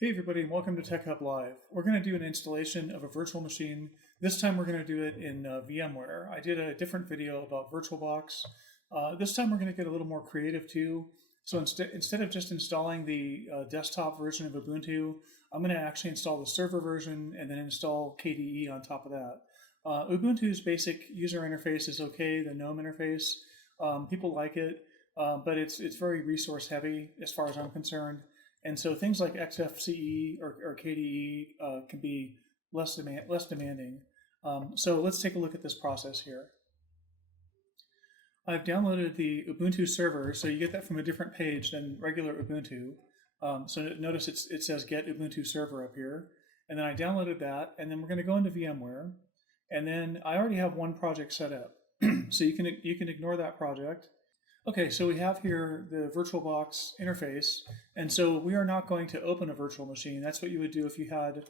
Hey everybody, and welcome to Tech Hub Live. We're going to do an installation of a virtual machine. This time we're going to do it in VMware. I did a different video about VirtualBox. This time we're going to get a little more creative too. So instead of just installing the desktop version of Ubuntu, I'm going to actually install the server version and then install KDE on top of that. Ubuntu's basic user interface is okay, the GNOME interface. People like it, but it's very resource heavy as far as I'm concerned. And so things like XFCE or KDE can be less demanding. So let's take a look at this process here. I've downloaded the Ubuntu server, so you get that from a different page than regular Ubuntu. So notice it says Get Ubuntu Server up here. And then I downloaded that, and then we're going to go into VMware. And then I already have one project set up. So you can ignore that project. Okay, so we have here the VirtualBox interface, and so we are not going to open a virtual machine. That's what you would do if you had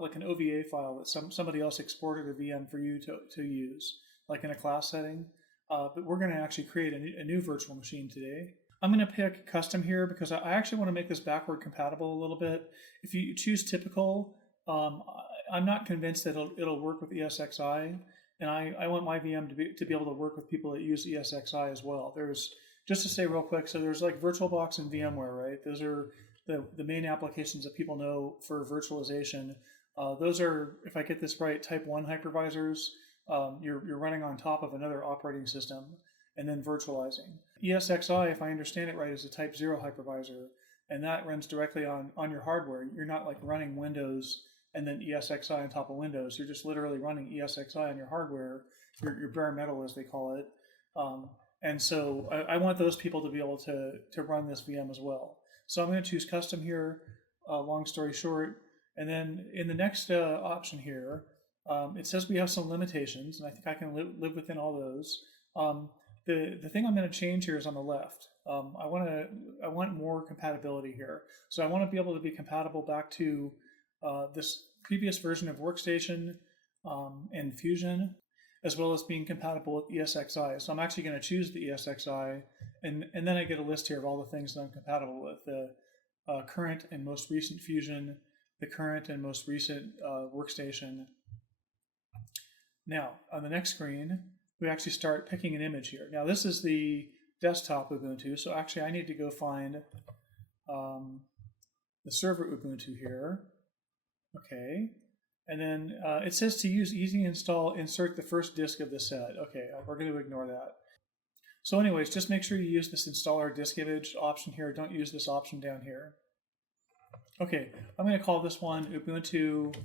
like an OVA file that somebody else exported a VM for you to use, like in a class setting. But we're going to actually create a new virtual machine today. I'm going to pick custom here because I actually want to make this backward compatible a little bit. If you choose typical, I'm not convinced that it'll work with ESXI. And I want my VM to be able to work with people that use ESXI as well. Just to say real quick, so there's like VirtualBox and VMware, right? Those are the main applications that people know for virtualization. Those are, if I get this right, type 1 hypervisors. You're running on top of another operating system and then virtualizing. ESXI, if I understand it right, is a type 0 hypervisor, and that runs directly on your hardware. You're not like running Windows and then ESXI on top of Windows. You're just literally running ESXI on your hardware, your bare metal as they call it. And so I want those people to be able to run this VM as well. So I'm going to choose custom here, long story short. And then in the next option here, it says we have some limitations, and I think I can live within all those. The thing I'm going to change here is on the left. I want more compatibility here. So I want to be able to be compatible back to this previous version of Workstation and Fusion, as well as being compatible with ESXI. So I'm actually going to choose the ESXI, and then I get a list here of all the things that I'm compatible with. The current and most recent Fusion, the current and most recent Workstation. Now, on the next screen, we actually start picking an image here. Now, this is the desktop Ubuntu, so actually I need to go find the server Ubuntu here. Okay, and then it says to use easy install, insert the first disk of the set. Okay, we're going to ignore that. So anyways, just make sure you use this installer disk image option here. Don't use this option down here. Okay, I'm going to call this one Ubuntu.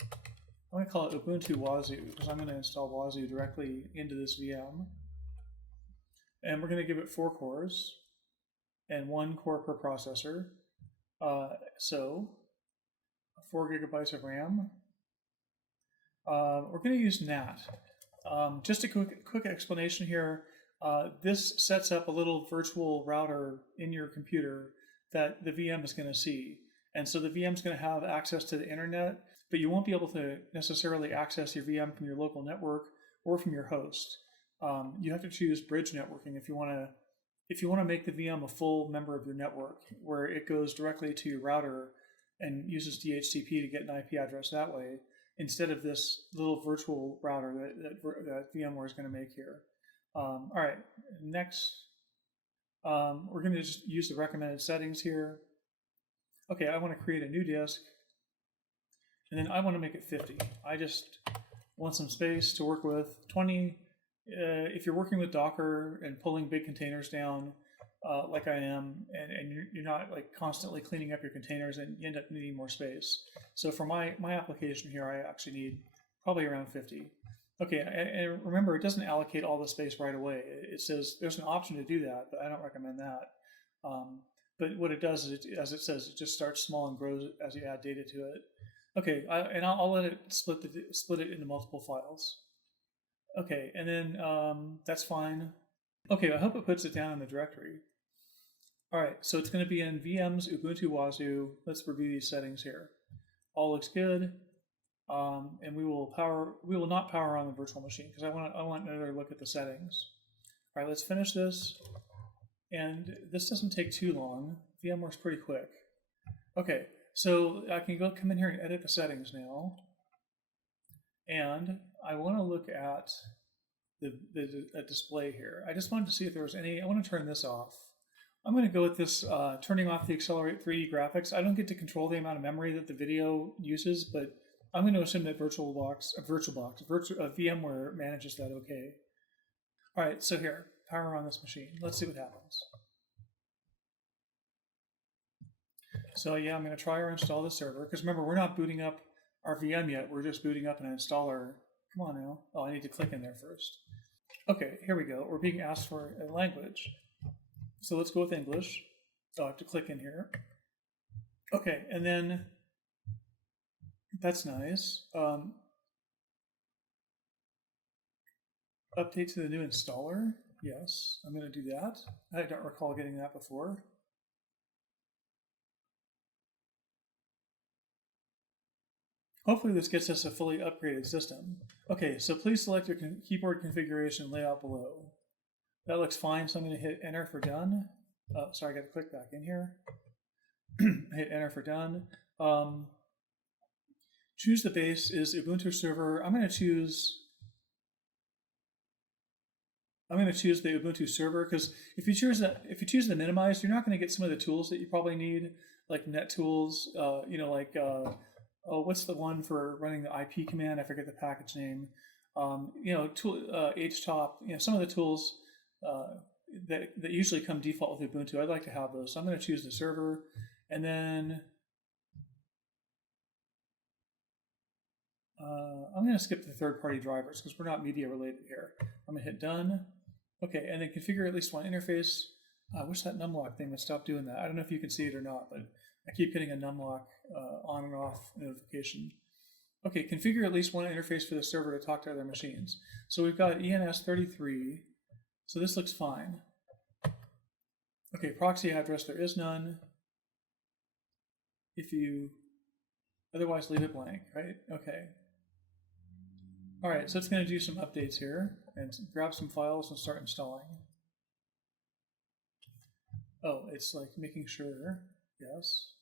I'm going to call it Ubuntu Wazoo because I'm going to install Wazoo directly into this VM. And we're going to give it 4 cores and 1 core per processor. So 4 gigabytes of RAM. We're going to use NAT. Just a quick explanation here. This sets up a little virtual router in your computer that the VM is going to see. And so the VM is going to have access to the internet, but you won't be able to necessarily access your VM from your local network or from your host. You have to choose bridge networking if you want to make the VM a full member of your network, where it goes directly to your router and uses DHCP to get an IP address that way, instead of this little virtual router that VMware is going to make here. All right, next, we're going to just use the recommended settings here. Okay, I want to create a new disk, and then I want to make it 50. I just want some space to work with. 20, if you're working with Docker and pulling big containers down, like I am, and you're not like constantly cleaning up your containers, and you end up needing more space. So for my application here, I actually need probably around 50. Okay, and remember, it doesn't allocate all the space right away. It says there's an option to do that, but I don't recommend that. But what it does is, as it says, it just starts small and grows as you add data to it. Okay, and I'll let it split it into multiple files. Okay, and then that's fine. Okay, I hope it puts it down in the directory. All right, so it's going to be in VM's Ubuntu Wazoo. Let's review these settings here. All looks good, and we will not power on the virtual machine because I want another look at the settings. All right, let's finish this, and this doesn't take too long. VMware's pretty quick. Okay, so I can come in here and edit the settings now. And I want to look at the display here. I just wanted to see if there was any, I want to turn this off. I'm going to go with this turning off the accelerate 3D graphics. I don't get to control the amount of memory that the video uses, but I'm going to assume that VMware manages that okay. All right, so here, power on this machine. Let's see what happens. So yeah, I'm going to try or install the server, because remember, we're not booting up our VM yet. We're just booting up an installer. Come on now. Oh, I need to click in there first. Okay, here we go. We're being asked for a language. So let's go with English. So I have to click in here. Okay, and then that's nice. Update to the new installer. Yes, I'm going to do that. I don't recall getting that before. Hopefully this gets us a fully upgraded system. Okay, so please select your keyboard configuration layout below. That looks fine, so I'm going to hit enter for done. Oh, sorry, I got to click back in here. Hit enter for done. Choose the base is Ubuntu Server. I'm going to choose the Ubuntu Server, because if you choose the minimized, you're not going to get some of the tools that you probably need, like net tools. What's the one for running the IP command? I forget the package name. Htop. Some of the tools that usually come default with Ubuntu. I'd like to have those, so I'm going to choose the server, and then I'm going to skip the third-party drivers because we're not media related here. I'm going to hit done. Okay, and then configure at least one interface. I wish that numlock thing would stop doing that. I don't know if you can see it or not, but I keep getting a numlock on and off notification. Okay, configure at least one interface for the server to talk to other machines. So we've got ENS33, so this looks fine. Okay, proxy address, there is none. If you otherwise leave it blank, right? Okay. All right, so it's going to do some updates here and grab some files and start installing. Oh, it's like making sure, yes.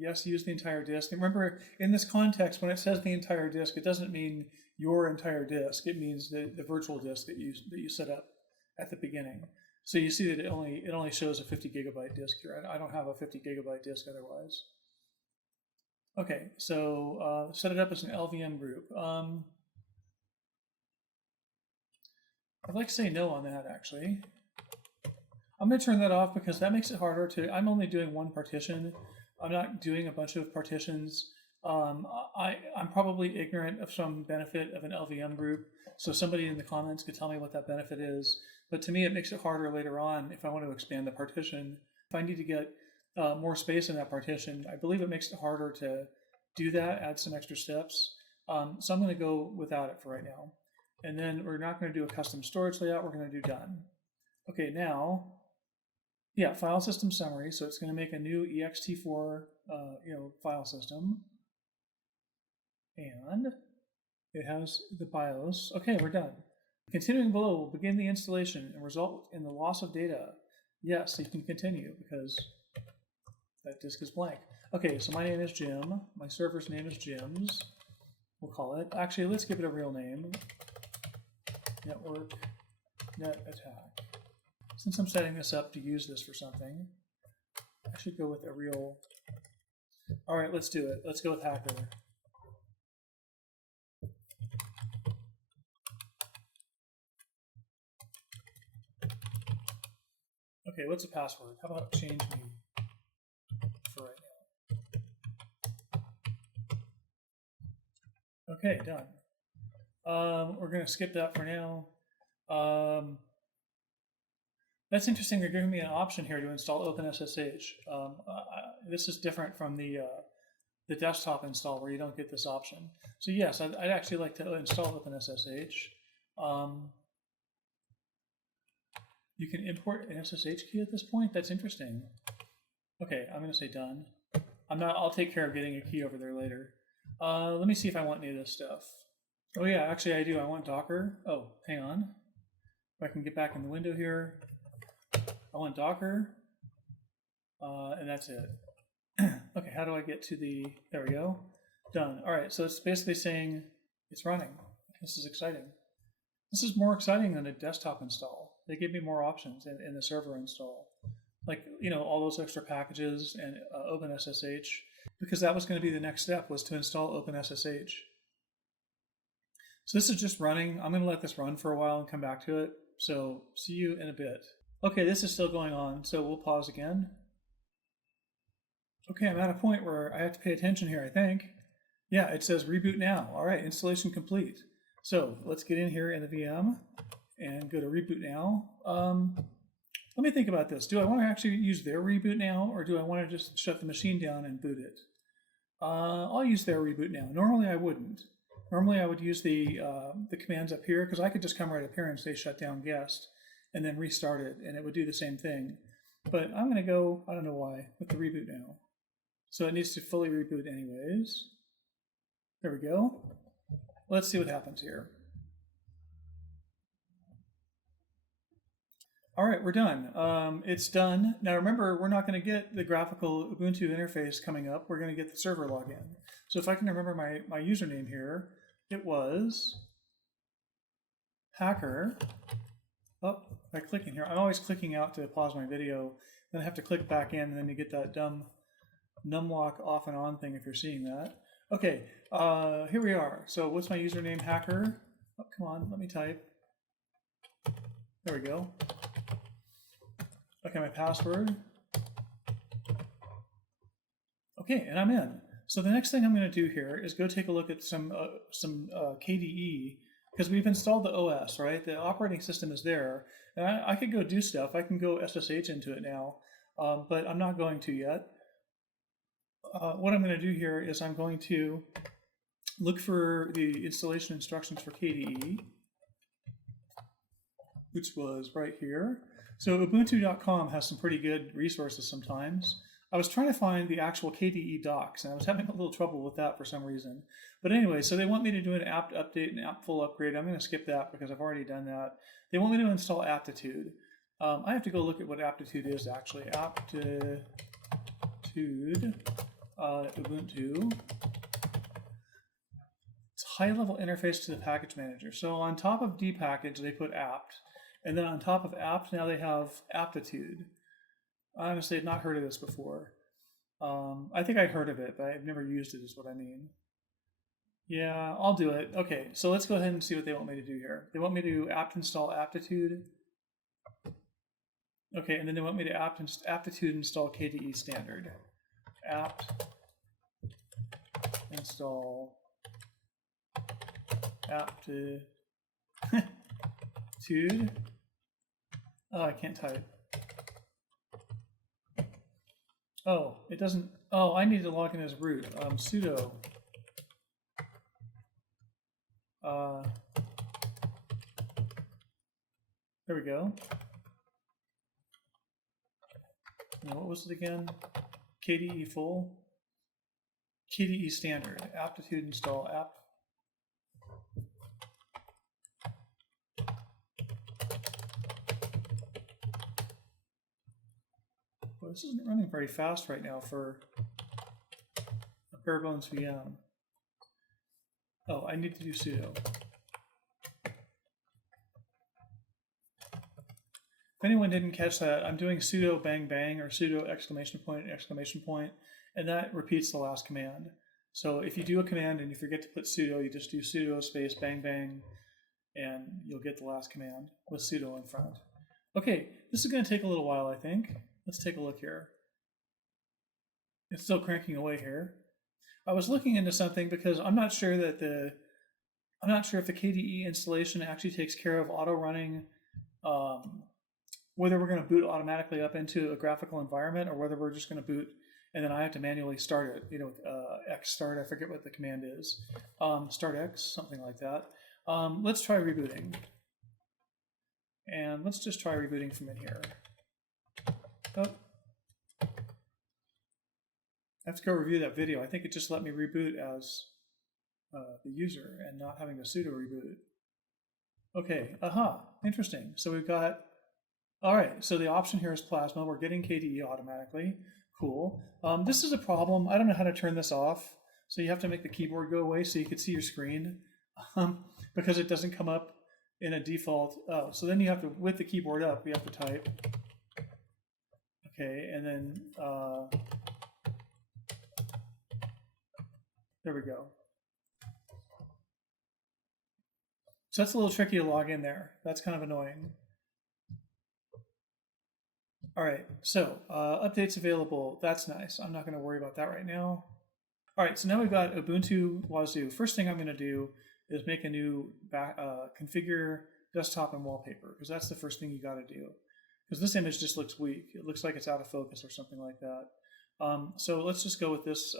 Yes, use the entire disk. And remember, in this context, when it says the entire disk, it doesn't mean your entire disk. It means the virtual disk that you set up at the beginning. So you see that it only shows a 50 gigabyte disk here. I don't have a 50 gigabyte disk otherwise. Okay, so set it up as an LVM group. I'd like to say no on that, actually. I'm going to turn that off because that makes it harder to, I'm only doing one partition. I'm not doing a bunch of partitions. I'm probably ignorant of some benefit of an LVM group, so somebody in the comments could tell me what that benefit is. But to me, it makes it harder later on if I want to expand the partition. If I need to get more space in that partition, I believe it makes it harder to do that, add some extra steps. So I'm going to go without it for right now. And then we're not going to do a custom storage layout, we're going to do done. Okay, now, yeah, file system summary. So it's going to make a new ext4 file system. And it has the BIOS. Okay, we're done. Continuing below will begin the installation and result in the loss of data. Yes, you can continue because that disk is blank. Okay, so my name is Jim. My server's name is Jim's. We'll call it. Actually, let's give it a real name. Network Net Attack. Since I'm setting this up to use this for something, I should go with a real. All right, let's do it. Let's go with hacker. Okay, what's a password? How about change me for right now? Okay, done. We're going to skip that for now. That's interesting. They're giving me an option here to install openssh. This is different from the desktop install where you don't get this option. So yes, I'd actually like to install openssh. You can import an SSH key at this point? That's interesting. Okay, I'm going to say done. I'll take care of getting a key over there later. Let me see if I want any of this stuff. Oh yeah, actually I do. I want Docker. Oh, hang on. If I can get back in the window here. I want Docker. and that's it. Okay, how do I get to the, there we go, done. All right, so it's basically saying it's running. This is exciting. This is more exciting than a desktop install. They give me more options in the server install. Like, all those extra packages and OpenSSH, because that was going to be the next step, was to install OpenSSH. So this is just running. I'm going to let this run for a while and come back to it. So see you in a bit. Okay, this is still going on, so we'll pause again. Okay, I'm at a point where I have to pay attention here, I think. Yeah, it says reboot now. All right, installation complete. So let's get in here in the VM and go to reboot now. Let me think about this. Do I want to actually use their reboot now, or do I want to just shut the machine down and boot it? I'll use their reboot now. Normally I wouldn't. Normally I would use the commands up here, because I could just come right up here and say shut down guest and then restart it, and it would do the same thing. But I'm going to go, I don't know why, with the reboot now. So it needs to fully reboot anyways. There we go. Let's see what happens here. All right, we're done. It's done. Now remember, we're not going to get the graphical Ubuntu interface coming up. We're going to get the server login. So if I can remember my username here, it was hacker. Oh, by clicking here. I'm always clicking out to pause my video. Then I have to click back in, and then you get that dumb numlock off and on thing if you're seeing that. Okay, here we are. So what's my username? Hacker. Oh, come on, let me type. There we go. Okay, my password. Okay, and I'm in. So the next thing I'm going to do here is go take a look at some KDE, because we've installed the OS, right? The operating system is there, and I could go do stuff. I can go SSH into it now, but I'm not going to yet. What I'm going to do here is I'm going to look for the installation instructions for KDE, which was right here. So Ubuntu.com has some pretty good resources sometimes. I was trying to find the actual KDE docs, and I was having a little trouble with that for some reason. But anyway, so they want me to do an apt update and apt full upgrade. I'm going to skip that because I've already done that. They want me to install aptitude. I have to go look at what aptitude is actually. Aptitude, Ubuntu. It's a high-level interface to the package manager. So on top of D package, they put apt. And then on top of apt, now they have aptitude. I honestly had not heard of this before. I think I heard of it, but I've never used it is what I mean. Yeah, I'll do it. Okay, so let's go ahead and see what they want me to do here. They want me to apt install aptitude. Okay, and then they want me to aptitude install KDE standard. Apt install aptitude. Oh, I can't type. Oh, it doesn't. Oh, I need to log in as root. Sudo. There we go. Now, what was it again? KDE full. KDE standard. Aptitude install apt. Well, this isn't running very fast right now for a bare bones VM. Oh, I need to do sudo. If anyone didn't catch that, I'm doing sudo bang bang or sudo exclamation point, and that repeats the last command. So if you do a command and you forget to put sudo, you just do sudo space bang bang, and you'll get the last command with sudo in front. Okay, this is going to take a little while, I think. Let's take a look here. It's still cranking away here. I was looking into something because I'm not sure if the KDE installation actually takes care of auto running, whether we're going to boot automatically up into a graphical environment or whether we're just going to boot and then I have to manually start it, with X start. I forget what the command is. Start X, something like that. Let's try rebooting. And let's just try rebooting from in here. Oh. I have to go review that video. I think it just let me reboot as the user and not having to sudo reboot. Okay, aha, interesting. So we've got All right, so the option here is Plasma. We're getting KDE automatically. Cool. This is a problem. I don't know how to turn this off. So you have to make the keyboard go away so you can see your screen because it doesn't come up in a default. Oh, so then you have to, with the keyboard up, you have to type. Okay, and then there we go. So that's a little tricky to log in there. That's kind of annoying. All right, so updates available. That's nice. I'm not going to worry about that right now. All right, so now we've got Ubuntu Wazoo. First thing I'm going to do is make a new configure desktop and wallpaper, because that's the first thing you got to do. Because this image just looks weak. It looks like it's out of focus or something like that. So let's just go with this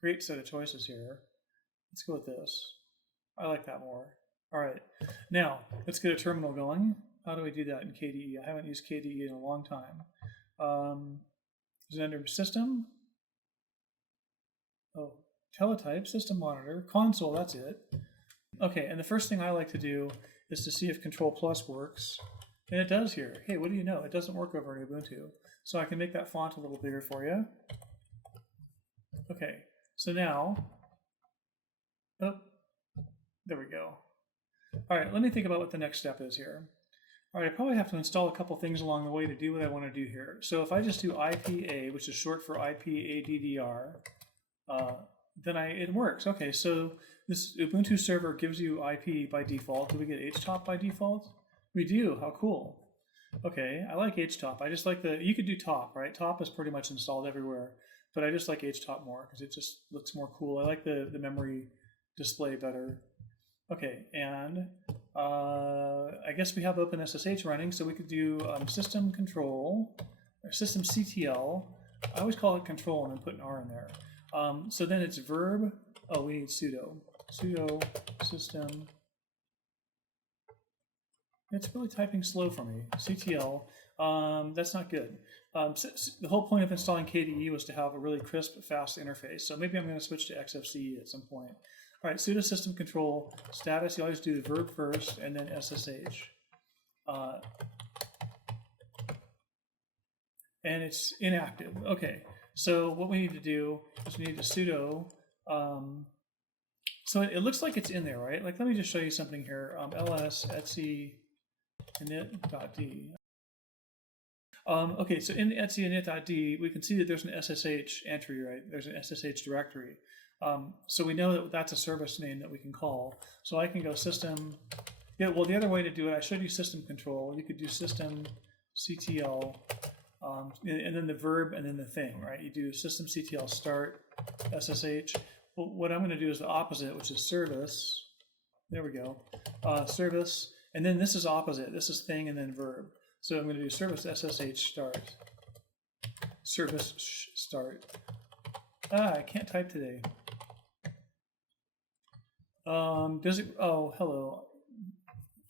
great set of choices here. Let's go with this. I like that more. All right, now let's get a terminal going. How do we do that in KDE? I haven't used KDE in a long time. Is it under System? Oh, Teletype, System Monitor, Console, that's it. Okay, and the first thing I like to do is to see if Control+ works. And it does here. Hey, what do you know? It doesn't work over in Ubuntu. So I can make that font a little bigger for you. Okay, so now, oh, there we go. All right, let me think about what the next step is here. All right, I probably have to install a couple things along the way to do what I want to do here. So if I just do IPA, which is short for IPADDR, then it works. Okay, so this Ubuntu server gives you IP by default. Do we get htop by default? We do. How cool. Okay, I like htop. I just like you could do top, right? Top is pretty much installed everywhere, but I just like htop more because it just looks more cool. I like the memory display better. Okay, and I guess we have openssh running, so we could do system control, or systemctl. I always call it control and then put an R in there. So then it's verb, oh, we need sudo. Sudo system. It's really typing slow for me. CTL, that's not good. The whole point of installing KDE was to have a really crisp, fast interface. So maybe I'm going to switch to XFCE at some point. All right, sudo system control status. You always do the verb first and then SSH. And it's inactive. Okay, so what we need to do is we need to sudo. So it looks like it's in there, right? Like, let me just show you something here. ls etsy init.d. Okay, so in etsy init.d, we can see that there's an SSH entry, right? There's an SSH directory. So we know that that's a service name that we can call. So I can go system. Yeah, well, the other way to do it, I showed you system control. You could do systemctl, and then the verb and then the thing, right? You do systemctl start SSH. Well, what I'm going to do is the opposite, which is service. There we go. Service. And then this is opposite. This is thing and then verb. So I'm going to do service SSH start. Service start. I can't type today. Does it? Oh, hello.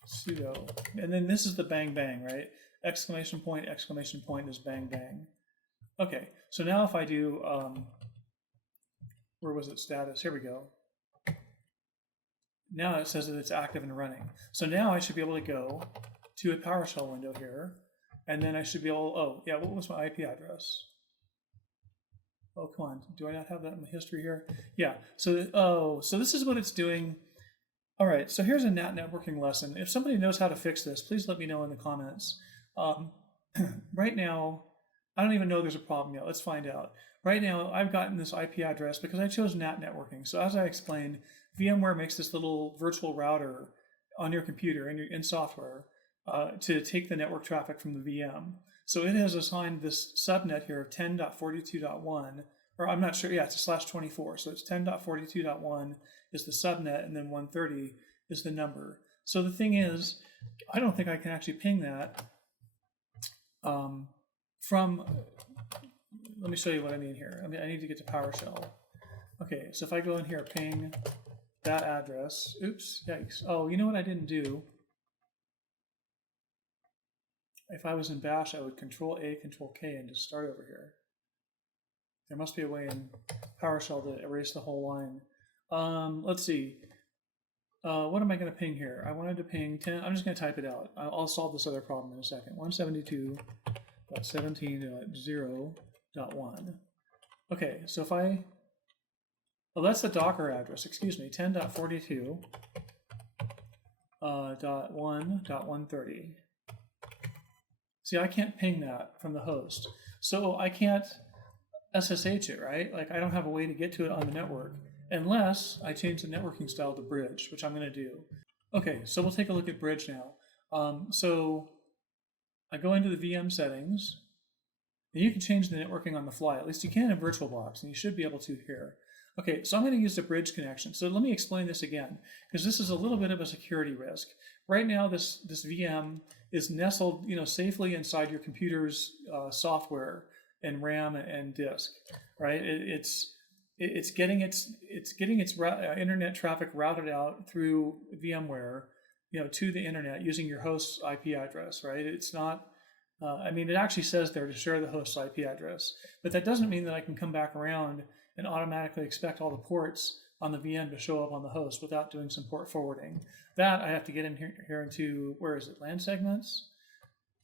Sudo. And then this is the bang bang, right? Exclamation point is bang bang. Okay, so now if I do, where was it status? Here we go. Now it says that it's active and running. So now I should be able to go to a PowerShell window here, and then I should be able, oh yeah, what was my IP address? Oh, come on, do I not have that in the history here? Yeah, so, so this is what it's doing. All right, so here's a NAT networking lesson. If somebody knows how to fix this, please let me know in the comments. Right now, I don't even know there's a problem yet. Let's find out. Right now, I've gotten this IP address because I chose NAT networking. So as I explained, VMware makes this little virtual router on your computer in software to take the network traffic from the VM. So it has assigned this subnet here of 10.42.1, or I'm not sure, yeah, it's a /24. So it's 10.42.1 is the subnet, and then 130 is the number. So the thing is, I don't think I can actually ping that from, let me show you what I mean here. I mean, I need to get to PowerShell. Okay, so if I go in here, ping that address, oops, yikes. Oh, you know what I didn't do? If I was in Bash, I would Control-A, Control-K, and just start over here. There must be a way in PowerShell to erase the whole line. Let's see. what am I going to ping here? I wanted to ping 10. I'm just going to type it out. I'll solve this other problem in a second. 172.17.0.1. Okay, so if I, oh, that's the Docker address, excuse me, 10.42.1.130. See, I can't ping that from the host. So I can't SSH it, right? Like I don't have a way to get to it on the network unless I change the networking style to bridge, which I'm going to do. Okay, so we'll take a look at bridge now. So I go into the VM settings, and you can change the networking on the fly. At least you can in VirtualBox, and you should be able to here. Okay, so I'm going to use the bridge connection. So let me explain this again, because this is a little bit of a security risk. Right now, this VM is nestled, safely inside your computer's software and RAM and disk, right? It's getting its internet traffic routed out through VMware, to the internet using your host's IP address, right? It's not. It actually says there to share the host's IP address, but that doesn't mean that I can come back around and automatically expect all the ports on the VM to show up on the host without doing some port forwarding. That I have to get in here into, where is it, LAN segments?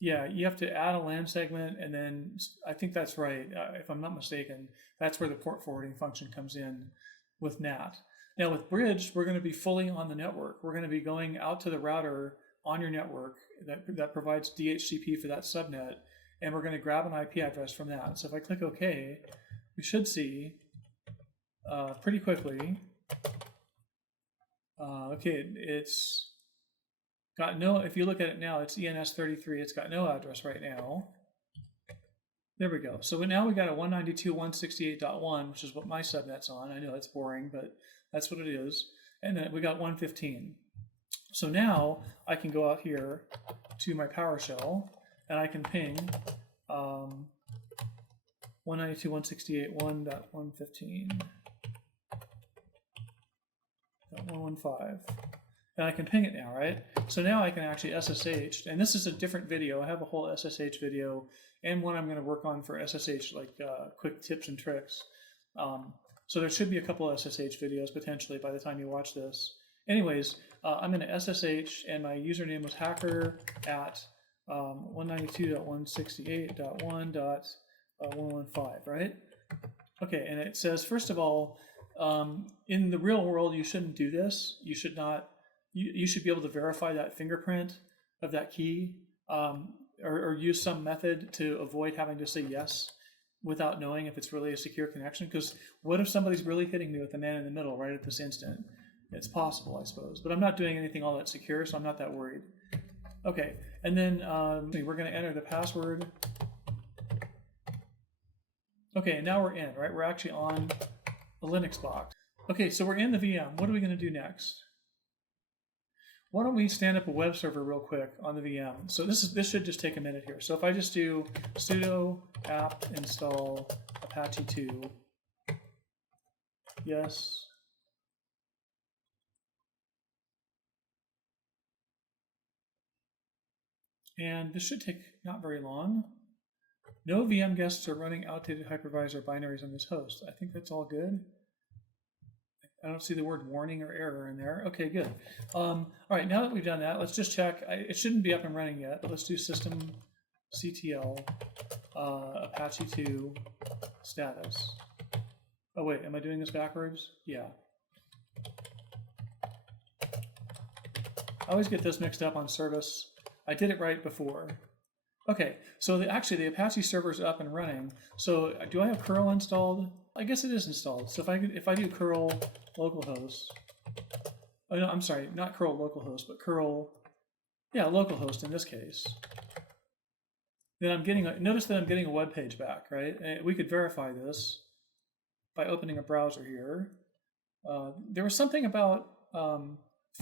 Yeah, you have to add a LAN segment, and then I think that's right. If I'm not mistaken, that's where the port forwarding function comes in with NAT. Now with bridge, we're going to be fully on the network. We're going to be going out to the router on your network that provides DHCP for that subnet, and we're going to grab an IP address from that. So if I click OK, we should see pretty quickly. Okay, it's got no, if you look at it now, it's ENS33. It's got no address right now. There we go. So now we got a 192.168.1, which is what my subnet's on. I know it's boring, but that's what it is. And then we got 115. So now I can go out here to my PowerShell, and I can ping 192.168.1.115.115. And I can ping it now, right? So now I can actually SSH, and this is a different video. I have a whole SSH video and one I'm going to work on for SSH, like quick tips and tricks. So there should be a couple of SSH videos potentially by the time you watch this. Anyways, I'm going to SSH, and my username was hacker at 192.168.1.115, right? Okay, and it says, first of all, in the real world, you shouldn't do this. You should not. You should be able to verify that fingerprint of that key, or use some method to avoid having to say yes without knowing if it's really a secure connection. Because what if somebody's really hitting me with a man in the middle right at this instant? It's possible, I suppose. But I'm not doing anything all that secure, so I'm not that worried. Okay, and then we're going to enter the password. Okay, and now we're in, right? We're actually on the Linux box. Okay, so we're in the VM. What are we going to do next? Why don't we stand up a web server real quick on the VM? So this should just take a minute here. So if I just do sudo apt install apache2, yes. And this should take not very long. No VM guests are running outdated hypervisor binaries on this host. I think that's all good. I don't see the word warning or error in there. Okay, good. All right, now that we've done that, let's just check. It shouldn't be up and running yet, but let's do systemctl apache2 status. Oh wait, am I doing this backwards? Yeah. I always get this mixed up on service. I did it right before. Okay, so actually the Apache server's up and running. So do I have curl installed? I guess it is installed. So if I do curl localhost, oh no, I'm sorry, not curl localhost, but curl, yeah, localhost in this case. Then I'm getting, notice that I'm getting a web page back, right? And we could verify this by opening a browser here. There was something about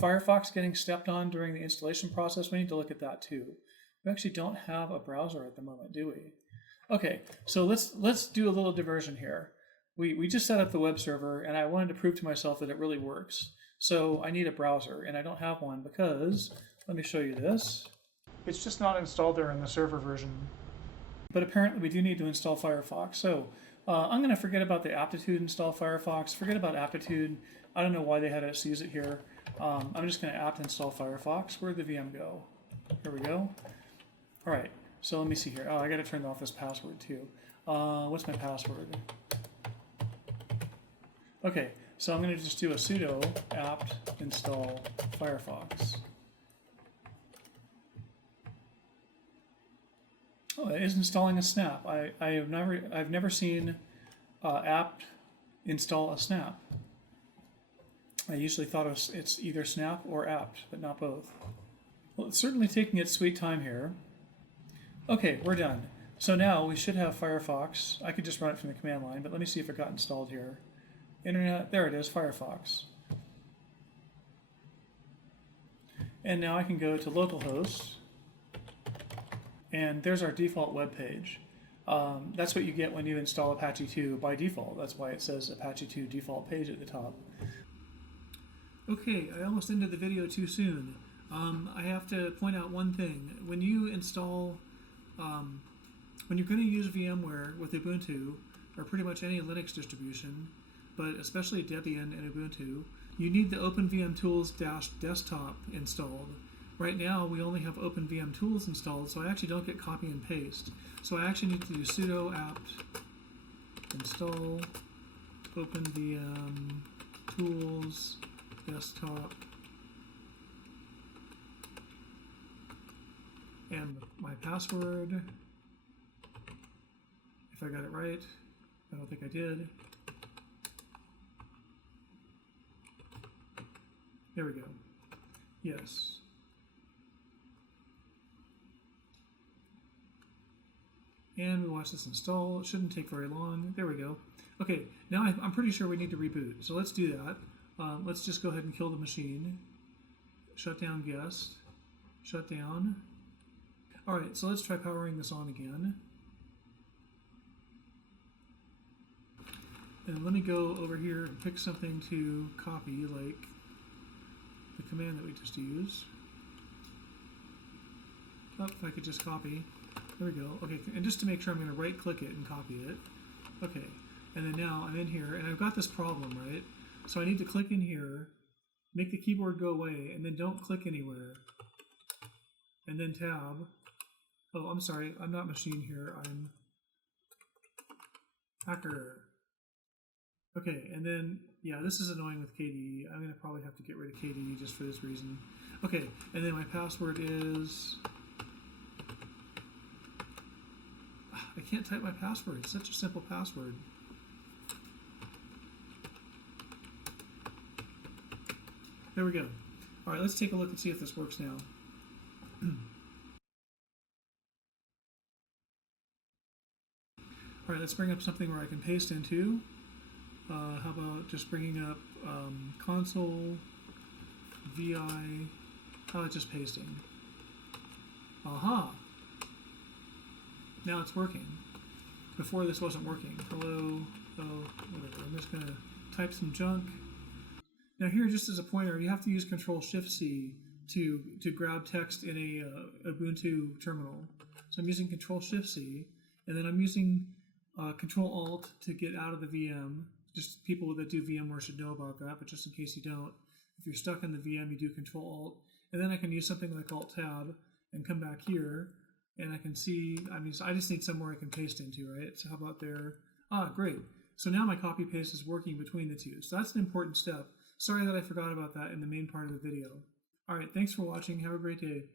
Firefox getting stepped on during the installation process. We need to look at that too. We actually don't have a browser at the moment, do we? Okay, so let's do a little diversion here. We just set up the web server, and I wanted to prove to myself that it really works. So I need a browser, and I don't have one because, let me show you this. It's just not installed there in the server version. But apparently we do need to install Firefox. So I'm going to forget about the aptitude install Firefox, forget about aptitude. I don't know why they had us use it here. I'm just going to apt install Firefox. Where'd the VM go? Here we go. All right, so let me see here. Oh, I got to turn off this password too. What's my password? Okay, so I'm going to just do a sudo apt install Firefox. Oh, it is installing a snap. I've never seen apt install a snap. I usually thought it's either snap or apt, but not both. Well, it's certainly taking its sweet time here. Okay, we're done. So now we should have Firefox. I could just run it from the command line, but let me see if it got installed here. Internet, there it is, Firefox. And now I can go to localhost, and there's our default web page. That's what you get when you install Apache 2 by default. That's why it says Apache 2 default page at the top. Okay, I almost ended the video too soon. I have to point out one thing. When you install, when you're going to use VMware with Ubuntu, or pretty much any Linux distribution, but especially Debian and Ubuntu, you need the OpenVMTools-desktop installed. Right now, we only have OpenVMTools installed, so I actually don't get copy and paste. So I actually need to do sudo apt install OpenVMTools-desktop, and my password, if I got it right. I don't think I did. There we go. Yes. And we watch this install. It shouldn't take very long. There we go. Okay, now I'm pretty sure we need to reboot. So let's do that. Let's just go ahead and kill the machine. Shut down guest. Shut down. All right, so let's try powering this on again. And let me go over here and pick something to copy, like the command that we just used. Oh, if I could just copy. There we go. Okay, and just to make sure, I'm going to right-click it and copy it. Okay, and then now I'm in here, and I've got this problem, right? So I need to click in here, make the keyboard go away, and then don't click anywhere. And then tab. Oh, I'm sorry, I'm not machine here, I'm hacker. Okay, and then, yeah, this is annoying with KDE. I'm going to probably have to get rid of KDE just for this reason. Okay, and then my password is... I can't type my password. It's such a simple password. There we go. All right, let's take a look and see if this works now. All right, let's bring up something where I can paste into. How about just bringing up console, vi, how about just pasting? Aha! Now it's working. Before this wasn't working. Hello, oh, whatever. I'm just going to type some junk. Now here, just as a pointer, you have to use Ctrl-Shift-C to grab text in a Ubuntu terminal. So I'm using Ctrl-Shift-C, and then I'm using Ctrl-Alt to get out of the VM. Just people that do VMware should know about that, but just in case you don't, if you're stuck in the VM, you do Ctrl-Alt, and then I can use something like Alt-Tab and come back here, and I can see, I just need somewhere I can paste into, right? So how about there? Ah, great. So now my copy paste is working between the two. So that's an important step. Sorry that I forgot about that in the main part of the video. All right, thanks for watching. Have a great day.